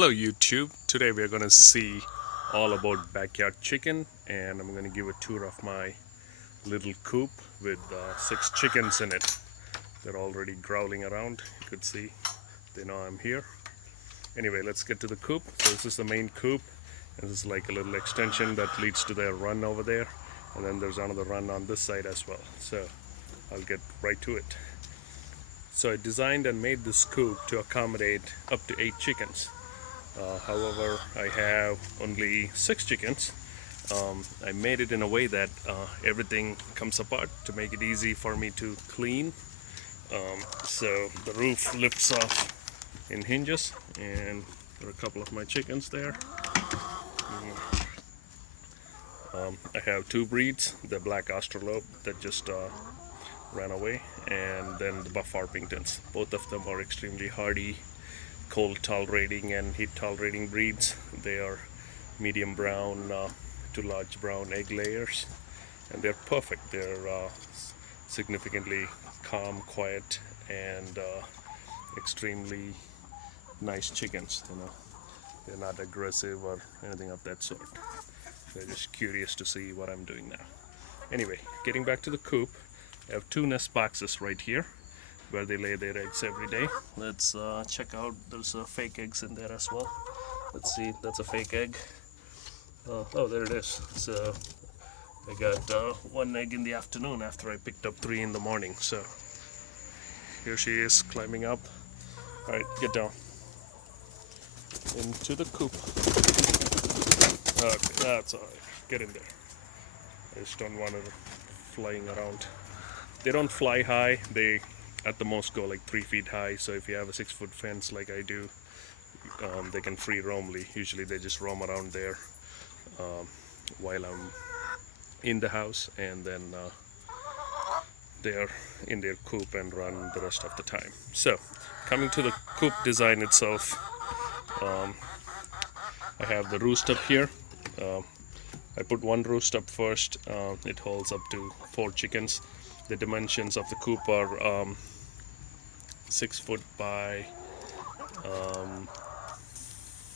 Hello YouTube, today we are going to see all about backyard chicken and I'm going to give a tour of my little coop with 6 chickens in it. They're already growling around, you could see, they know I'm here. Anyway, let's get to the coop. So this is the main coop and this is like a little extension that leads to their run over there, and then there's another run on this side as well. So I'll get right to it. So I designed and made this coop to accommodate up to 8 chickens. However, I have only 6 chickens. I made it in a way that everything comes apart to make it easy for me to clean. So the roof lifts off in hinges, and there are a couple of my chickens there. I have 2 breeds, the black Australorpe that just ran away, and then the Buff Orpingtons. Both of them are extremely hardy, cold tolerating and heat tolerating breeds. They are medium brown to large brown egg layers, and they're perfect. They're significantly calm, quiet, and extremely nice chickens. They're not aggressive or anything of that sort. They're just curious to see what I'm doing now. Anyway, getting back to the coop, I have 2 nest boxes right here where they lay their eggs every day. Let's check out. There's fake eggs in there as well. Let's see, that's a fake egg. Oh, there it is. So I got 1 egg in the afternoon after I picked up 3 in the morning. So here she is climbing up. Alright, get down into the coop. Okay, that's alright. Get in there. I just don't want her flying around. They don't fly high. They at the most go like 3 feet high, so if you have a 6-foot fence like I do, they can free roamly. Usually they just roam around there while I'm in the house, and then they're in their coop and run the rest of the time. So coming to the coop design itself, I have the roost up here. I put 1 roost up first. It holds up to 4 chickens. The dimensions of the coop are 6 foot by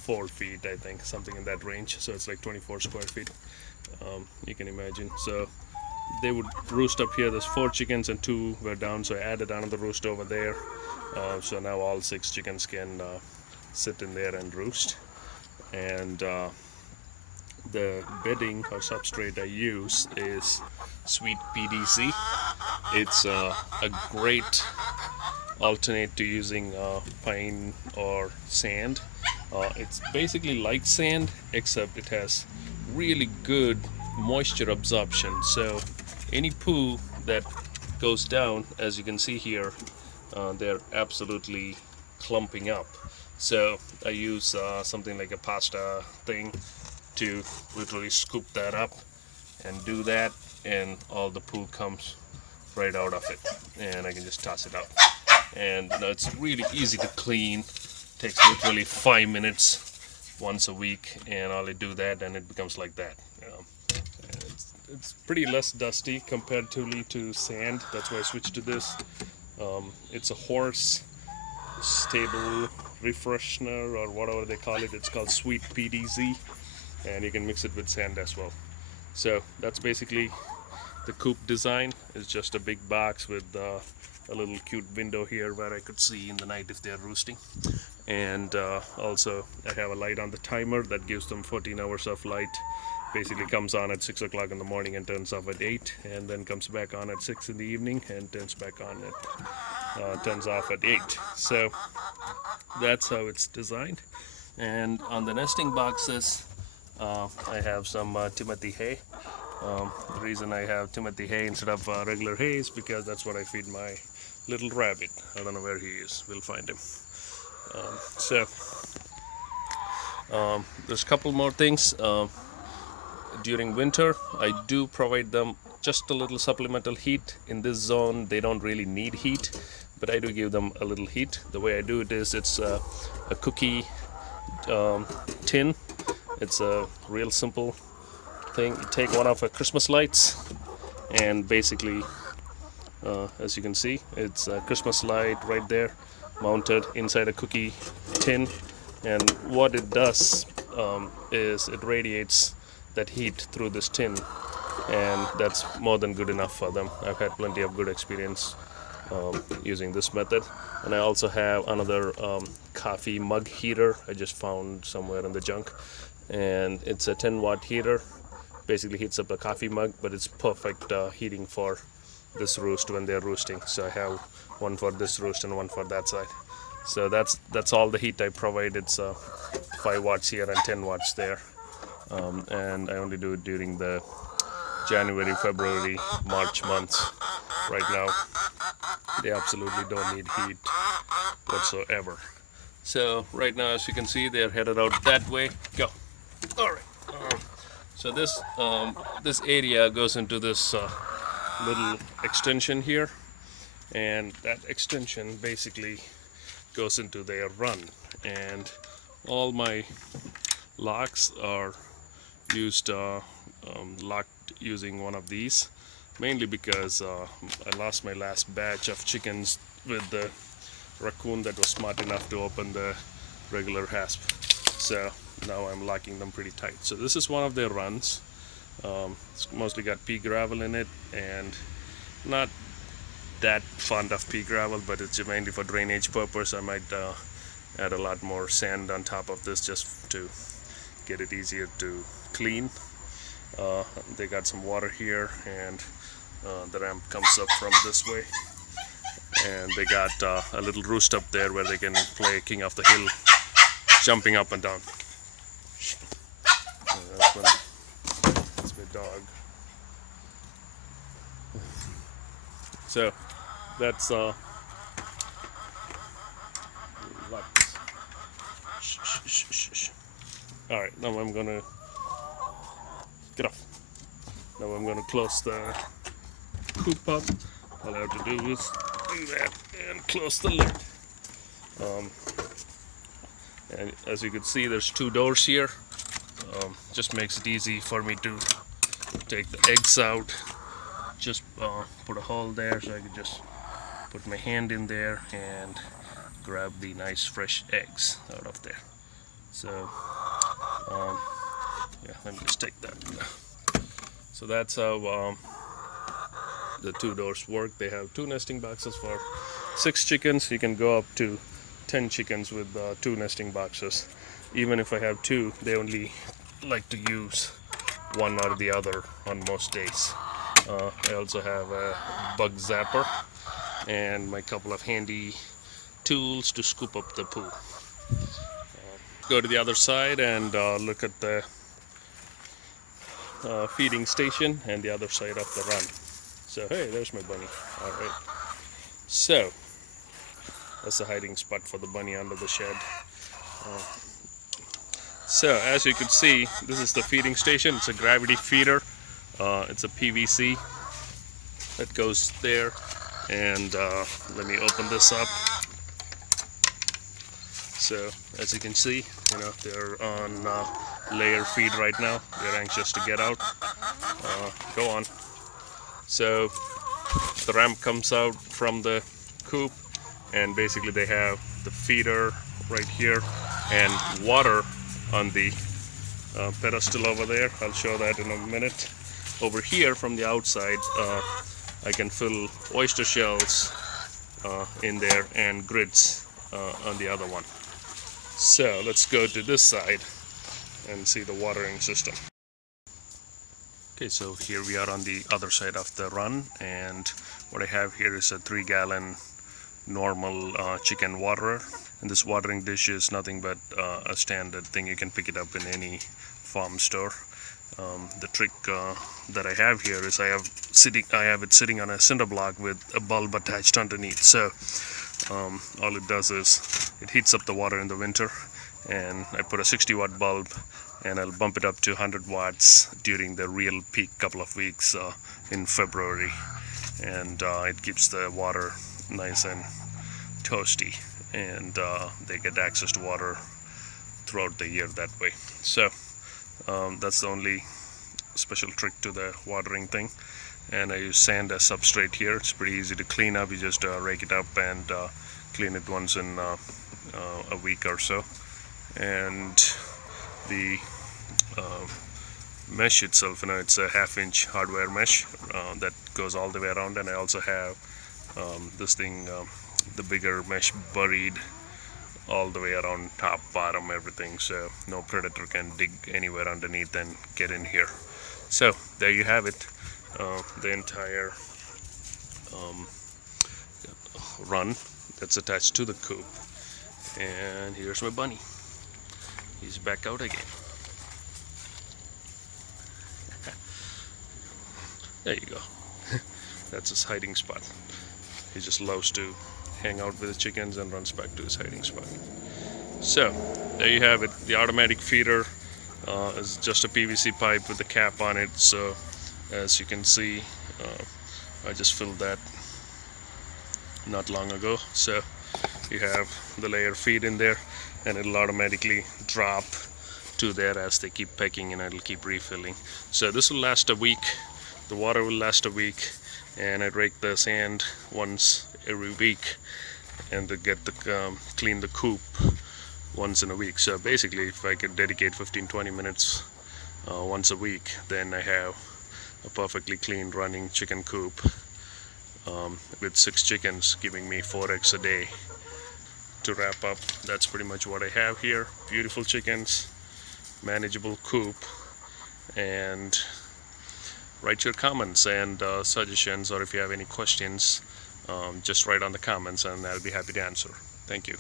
4 feet, I think, something in that range. So it's like 24 square feet, you can imagine. So they would roost up here. There's 4 chickens and 2 were down, so I added another roost over there. So now all 6 chickens can sit in there and roost. And the bedding or substrate I use is sweet PDC. It's a great alternate to using pine or sand. It's basically like sand, except it has really good moisture absorption. So any poo that goes down, as you can see here, they're absolutely clumping up. So I use something like a pasta thing to literally scoop that up and do that, and all the poo comes right out of it, and I can just toss it out. And it's really easy to clean. Takes literally 5 minutes once a week, and I'll do that and it becomes like that. It's pretty less dusty comparatively to sand. That's why I switched to this. It's a horse stable refreshener or whatever they call it. It's called sweet PDC, and you can mix it with sand as well. So that's basically the coop design. Is just a big box with a little cute window here where I could see in the night if they're roosting. And also I have a light on the timer that gives them 14 hours of light. Basically comes on at 6 o'clock in the morning and turns off at 8, and then comes back on at 6 in the evening and turns back on at turns off at 8. So that's how it's designed. And on the nesting boxes, I have some Timothy hay. The reason I have Timothy hay instead of regular hay is because that's what I feed my little rabbit. I don't know where he is. We'll find him. There's a couple more things. During winter, I do provide them just a little supplemental heat. In this zone, they don't really need heat, but I do give them a little heat. The way I do it is, it's a cookie tin. It's a real simple thing. You take one of our Christmas lights, and basically, as you can see, it's a Christmas light right there mounted inside a cookie tin. and what it does is it radiates that heat through this tin, and that's more than good enough for them. I've had plenty of good experience using this method. And I also have another coffee mug heater I just found somewhere in the junk, and it's a 10-watt heater. Basically heats up a coffee mug, but it's perfect heating for this roost when they're roosting. So I have one for this roost and one for that side. So that's all the heat I provide. It's 5 watts here and 10 watts there, and I only do it during the January, February, March months. Right now they absolutely don't need heat whatsoever. So right now, as you can see, they're headed out that way. Go. All right. So this area goes into this little extension here, and that extension basically goes into their run. And all my locks are used locked using one of these, mainly because I lost my last batch of chickens with the raccoon that was smart enough to open the regular hasp. So now I'm locking them pretty tight. So this is one of their runs. It's mostly got pea gravel in it, and not that fond of pea gravel, but it's mainly for drainage purpose. I might add a lot more sand on top of this just to get it easier to clean. They got some water here, and the ramp comes up from this way, and they got a little roost up there where they can play King of the Hill, jumping up and down. That's my dog. So that's all right. Now I'm gonna get off. Now I'm gonna close the coop up. All I have to do is do that and close the lid. And as you can see, there's 2 doors here. Just makes it easy for me to take the eggs out. Just put a hole there so I can just put my hand in there and grab the nice fresh eggs out of there. So yeah, let me just take that. So that's how the 2 doors work. They have 2 nesting boxes for 6 chickens. You can go up to 10 chickens with 2 nesting boxes. Even if I have 2, they only like to use one or the other on most days. I also have a bug zapper and my couple of handy tools to scoop up the poo. Go to the other side and look at the feeding station and the other side of the run. So hey, there's my bunny. All right. So that's a hiding spot for the bunny under the shed. So as you can see, this is the feeding station. It's a gravity feeder. It's a PVC that goes there, and let me open this up. So as you can see, they're on layer feed right now. They're anxious to get out. Go on. So the ramp comes out from the coop, and basically they have the feeder right here and water on the pedestal over there. I'll show that in a minute. Over here from the outside, I can fill oyster shells in there and grids on the other one. So let's go to this side and see the watering system. Okay, so here we are on the other side of the run, and what I have here is a 3-gallon normal chicken waterer. And this watering dish is nothing but a standard thing. You can pick it up in any farm store. The trick that I have here is I have it sitting on a cinder block with a bulb attached underneath. So all it does is it heats up the water in the winter, and I put a 60-watt bulb, and I'll bump it up to 100 watts during the real peak couple of weeks in February, and it keeps the water nice and toasty, and they get access to water throughout the year that way. So that's the only special trick to the watering thing. And I use sand as substrate here. It's pretty easy to clean up. You just rake it up and clean it once in a week or so, and the mesh itself, it's a 1/2 inch hardware mesh that goes all the way around, and I also have this thing, the bigger mesh buried all the way around, top, bottom, everything, so no predator can dig anywhere underneath and get in here. So there you have it, the entire run that's attached to the coop. And here's my bunny. He's back out again. There you go. That's his hiding spot. He just loves to hang out with the chickens and runs back to his hiding spot. So there you have it. The automatic feeder is just a PVC pipe with a cap on it. So as you can see, I just filled that not long ago. So you have the layer feed in there, and it'll automatically drop to there as they keep pecking, and it'll keep refilling. So this will last a week. The water will last a week, and I rake the sand once every week, and to get the clean the coop once in a week. So basically, if I could dedicate 15-20 minutes once a week, then I have a perfectly clean running chicken coop with 6 chickens, giving me 4 eggs a day. To wrap up, that's pretty much what I have here. Beautiful chickens, manageable coop, and write your comments and suggestions, or if you have any questions, just write on the comments and I'll be happy to answer. Thank you.